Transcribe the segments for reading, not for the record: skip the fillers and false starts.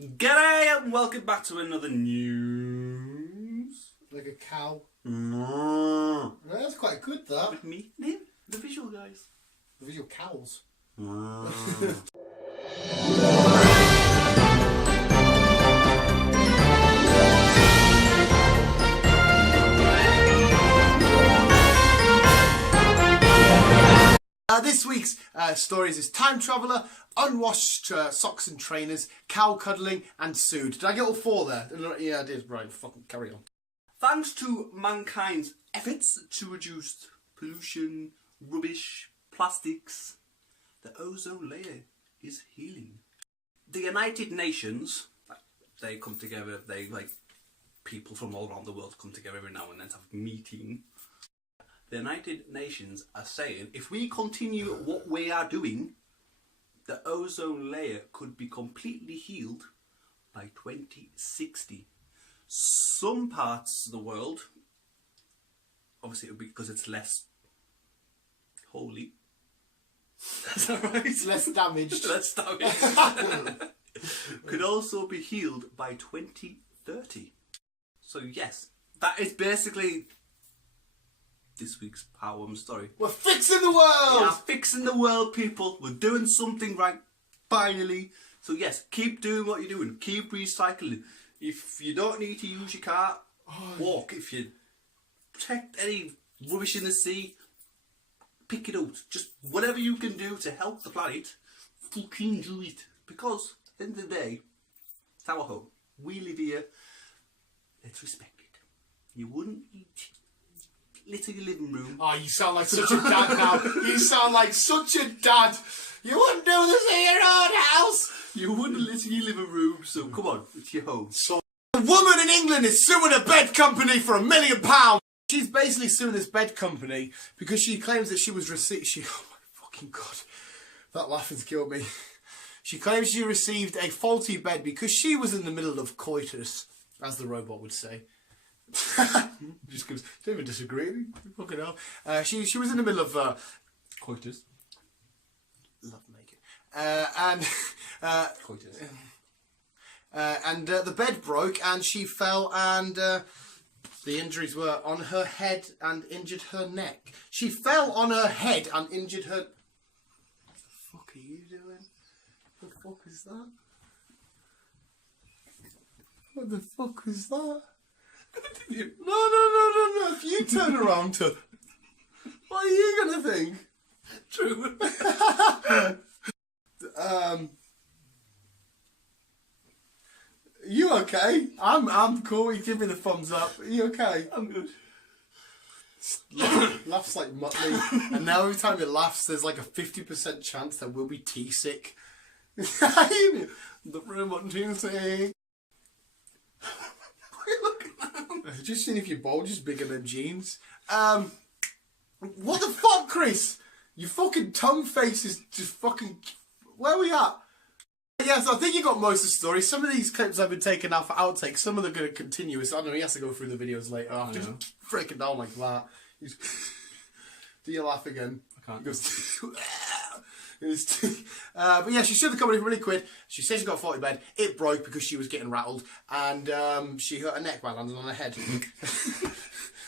G'day and welcome back to another news. Like a cow. Mm. That's quite good, that. With me and him, the visual guys. The visual cows. This week's stories is Time Traveller, Unwashed Socks and Trainers, Cow Cuddling and Sued. Did I get all four there? Yeah, I did. Right, fucking carry on. Thanks to mankind's efforts to reduce pollution, rubbish, plastics, the ozone layer is healing. The United Nations, they come together, people from all around the world come together every now and then to have a meeting. The United Nations are saying if we continue what we are doing, the ozone layer could be completely healed by 2060. Some parts of the world, obviously it would be because it's less holy. Is that right? Less damaged. Less damaged. Could also be healed by 2030. So yes, that is basically this week's Power story. We're fixing the world! We are fixing the world, people. We're doing something right, finally. So yes, keep doing what you're doing. Keep recycling. If you don't need to use your car, walk. If you detect any rubbish in the sea, pick it out. Just whatever you can do to help the planet, fucking do it. Because at the end of the day, it's our home. We live here. Let's respect it. You wouldn't eat litter your living room. Oh, you sound like such a dad now. You sound like such a dad. You wouldn't do this in your own house. You wouldn't litter your living room, so come on, it's your home. So, a woman in England is suing a bed company for £1 million. She's basically suing this bed company because she claims that she was received. Oh my fucking god, that laughing's killed me. She claims she received a faulty bed because she was in the middle of coitus, as the robot would say. Just because don't even disagree. Fucking hell. She was in the middle of coitus. Love making. Coitus. And the bed broke and she fell and the injuries were on her head and injured her neck. She fell on her head and injured her... What the fuck are you doing? What the fuck is that? What the fuck is that? No. If you turn around to... What are you going to think? True. You okay? I'm cool. You give me the thumbs up. Are you okay? I'm good. Laughs like Muttley. And now every time it laughs, there's like a 50% chance that we'll be tea-sick. The robot tea-sick. Just seeing if your bulge is bigger than jeans. What the fuck, Chris? Your fucking tongue face is just fucking... Where are we at? Yes, I think you got most of the story. Some of these clips have been taken out for outtakes. Some of them are going to continue. I don't know, he has to go through the videos later. I'll just break it down like that. Do you laugh again? I can't. He goes... but yeah, she sued the company for £1 million. She says she got a faulty bed. It broke because she was getting rattled, and she hurt her neck by landing on her head.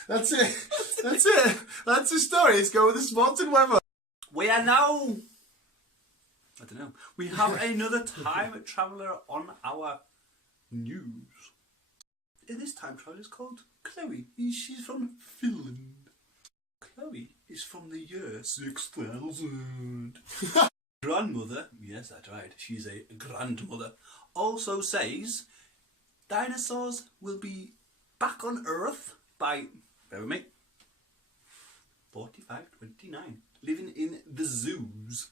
That's it. That's it. That's the story. Let's go with the sponsored weather. We are now... I don't know. We have another time traveller on our news. This time traveller is called Chloe. She's from Finland. Chloe is from the year 6000. Grandmother, yes that's right, she's a grandmother, also says dinosaurs will be back on Earth by, bear with me, 4529, living in the zoos.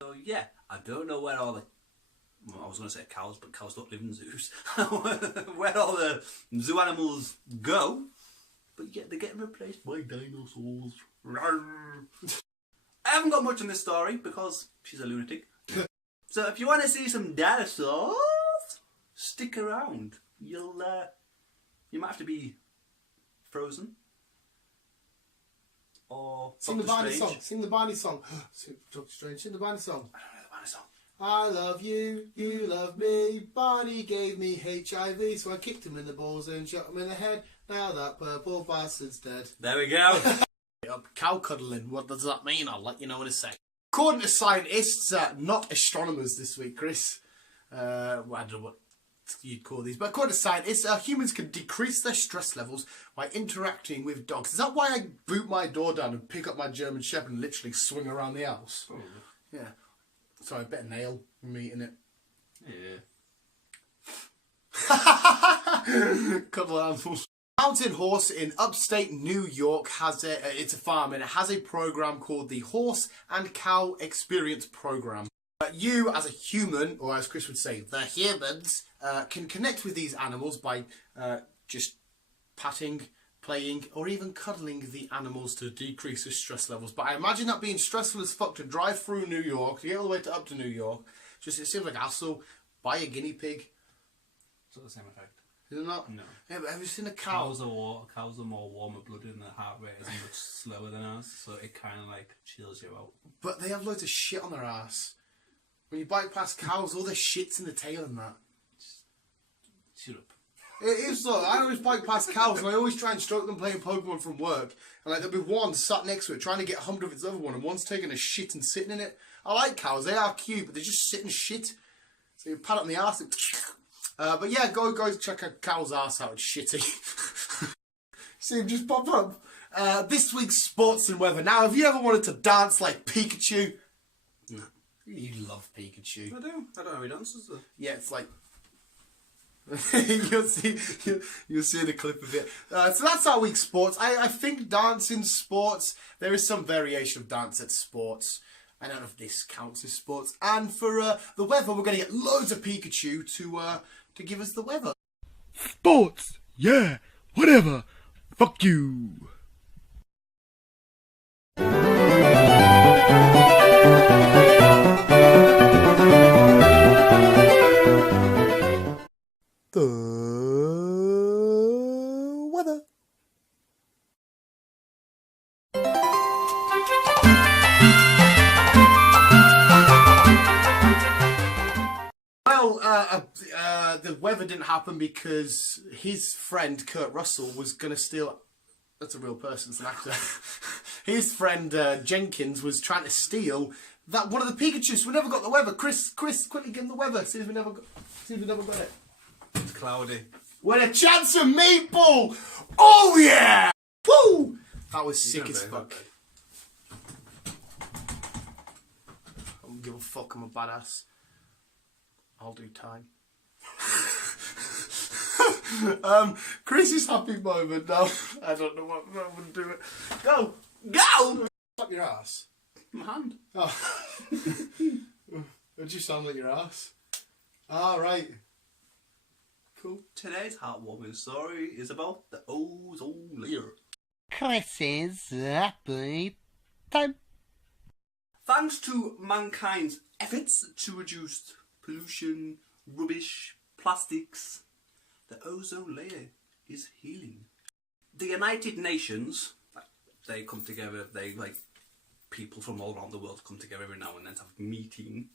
So yeah, I don't know where all the, well, I was going to say cows, but cows don't live in zoos, where all the zoo animals go. But yet they're getting replaced by dinosaurs. I haven't got much on this story because she's a lunatic. So if you want to see some dinosaurs, stick around. You might have to be frozen. Or sing the Barney song. Sing the Barney song. Doctor Strange. Sing the Barney song. I don't know the Barney song. I love you, you love me. Barney gave me HIV, so I kicked him in the balls and shot him in the head. Now that purple bastard's dead. There we go. Cow cuddling, what does that mean? I'll let you know in a sec. According to scientists, not astronomers this week, Chris. Well, I don't know what you'd call these, but according to scientists, humans can decrease their stress levels by interacting with dogs. Is that why I boot my door down and pick up my German Shepherd and literally swing around the house? Oh. Yeah. Sorry, I bet a nail from me eating it. Yeah. Cuddle animals. Mountain Horse in upstate New York has it's a farm and it has a program called the Horse and Cow Experience Program. You as a human, or as Chris would say, the humans, can connect with these animals by just patting, playing, or even cuddling the animals to decrease the stress levels. But I imagine that being stressful as fuck to drive through New York, to get all the way up to New York. Just it seems like hassle. Buy a guinea pig. It's not the same effect. Is it not? No. Yeah, but have you seen a cow? Cows are more warmer blooded and the heart rate is much slower than ours, so it kind of like chills you out. But they have loads of shit on their ass. When you bike past cows, all their shit's in the tail and that. Shut up. It is though. I always bike past cows and I always try and stroke them playing Pokemon from work. And like there'll be one sat next to it trying to get humped with its other one and one's taking a shit and sitting in it. I like cows, they are cute, but they just sit and shit. So you pat it on the arse and but yeah, go check a cow's arse out, it's shitty. See him just pop up. This week's sports and weather. Now, have you ever wanted to dance like Pikachu? No. You love Pikachu. I do. I don't know how he dances though. Yeah, it's like... you'll see the clip of it. So that's our week's sports. I think dance in sports, there is some variation of dance at sports. I don't know if this counts as sports. And for the weather, we're going to get loads of Pikachu to give us the weather. Sports, yeah, whatever. Fuck you. The weather. Well, the weather didn't happen because his friend Kurt Russell was going to steal... That's a real person, it's an actor. His friend Jenkins was trying to steal that one of the Pikachus. We never got the weather. Chris, quickly give him the weather. See if we never got it. It's cloudy. With a chance of meatball! Oh yeah! Woo! That was sick as fuck. I don't give a fuck, I'm a badass. I'll do time. Chris's happy moment now. I don't know what I'm going to do it. Go! Go! Slap your ass. My hand. Oh. Did you sound like your ass? Ah, right. Cool. Today's heartwarming story is about the ozone layer. Chris's happy time. Thanks to mankind's efforts to reduce pollution, rubbish, plastics, the ozone layer is healing. The United Nations, they come together, people from all around the world come together every now and then to have a meeting.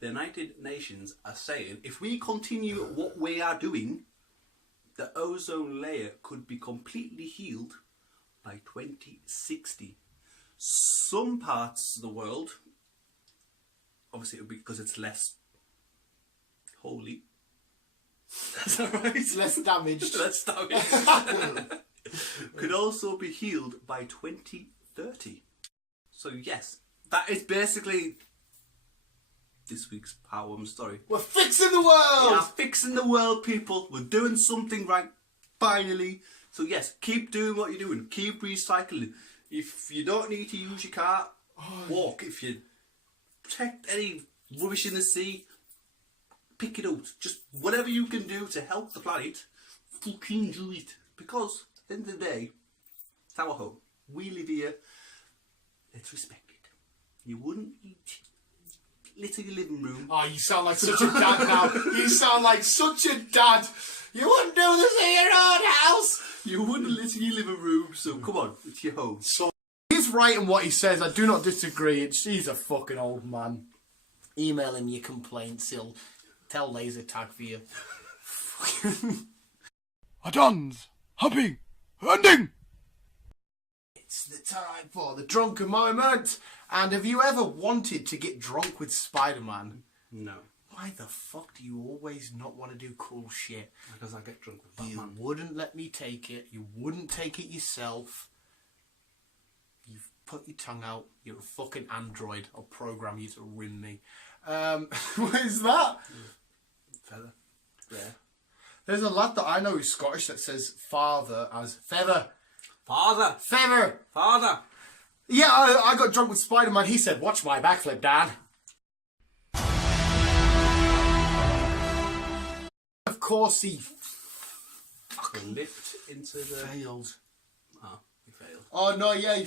The United Nations are saying if we continue what we are doing, the ozone layer could be completely healed by 2060. Some parts of the world, obviously it would be because it's less holy. That's alright. Less damaged. Less damaged. Could also be healed by 2030. So yes, that is basically this week's heartwarming story. We're fixing the world! We are fixing the world, people. We're doing something right, finally. So yes, keep doing what you're doing. Keep recycling. If you don't need to use your car, walk. If you detect any rubbish in the sea, pick it out. Just whatever you can do to help the planet, fucking do it. Because at the end of the day, it's our home. We live here. Let's respect it. You wouldn't litter your living room. Oh, you sound like such a dad now. You sound like such a dad. You wouldn't do this in your own house. You wouldn't litter your living room, so come on, it's your home. So he's right in what he says. I do not disagree. He's a fucking old man. Email him your complaints. He'll tell laser tag for you. Adons, humping, ending. It's the time for the drunken moment. And have you ever wanted to get drunk with Spider-Man? No. Why the fuck do you always not want to do cool shit? Because I get drunk with Batman. You wouldn't let me take it. You wouldn't take it yourself. You've put your tongue out. You're a fucking android. I'll program you to rim me. What is that? Feather. Yeah. There's a lad that I know who's Scottish that says father as feather. Father. Feather. Father. Yeah, I got drunk with Spider-Man. He said, watch my backflip, Dad. Of course he fucking lift into the... failed. Oh, he failed. Oh, no, yeah,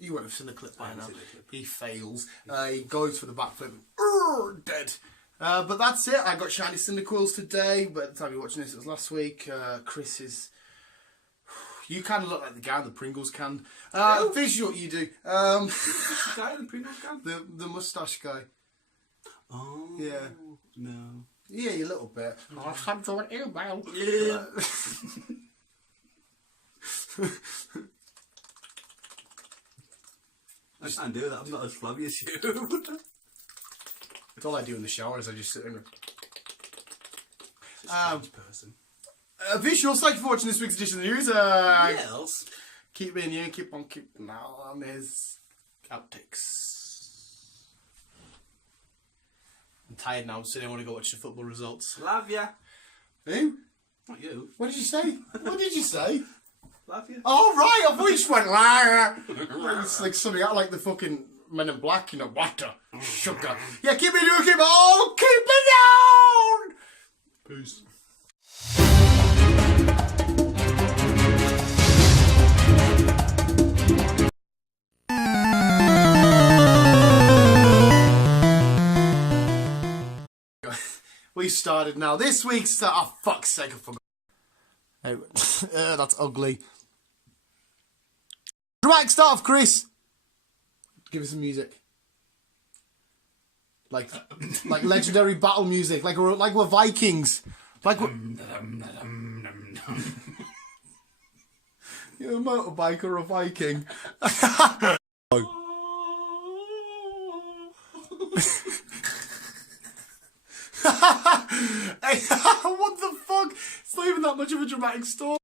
you won't have seen the clip by I haven't now. seen the clip. He fails. He goes for the backflip. Dead. But that's it. I got shiny Cyndaquils today, but at the time you're watching this, it was last week. Chris is... You kind of look like the guy in the Pringles can. Visual, you do. The guy in the Pringles can? The moustache guy. Oh. Yeah. No. Yeah, a little bit. I'll send you an email. Yeah. I can't do that. I'm not as flabby as you. It's all I do in the shower is I just sit in. Strange person. Visuals, thank you for watching this week's edition of the news. Yes. Keep being you, keep on keeping on his outtakes. I'm tired now, so I want to go watch the football results. Love ya. Who? Not you. What did you say? What did you say? Love ya. Oh, right, I thought you just went it's like something out like the fucking Men in Black, you know, water, sugar. Yeah, keep it down, keep it down! Peace. We started now. This week's... oh, fuck's sake, I forgot. That's ugly. Dramatic start off, Chris. Give us some music. Like legendary battle music. Like we're Vikings. Like we're... You're a motorbike or a Viking. Hey, what the fuck? It's not even that much of a dramatic story.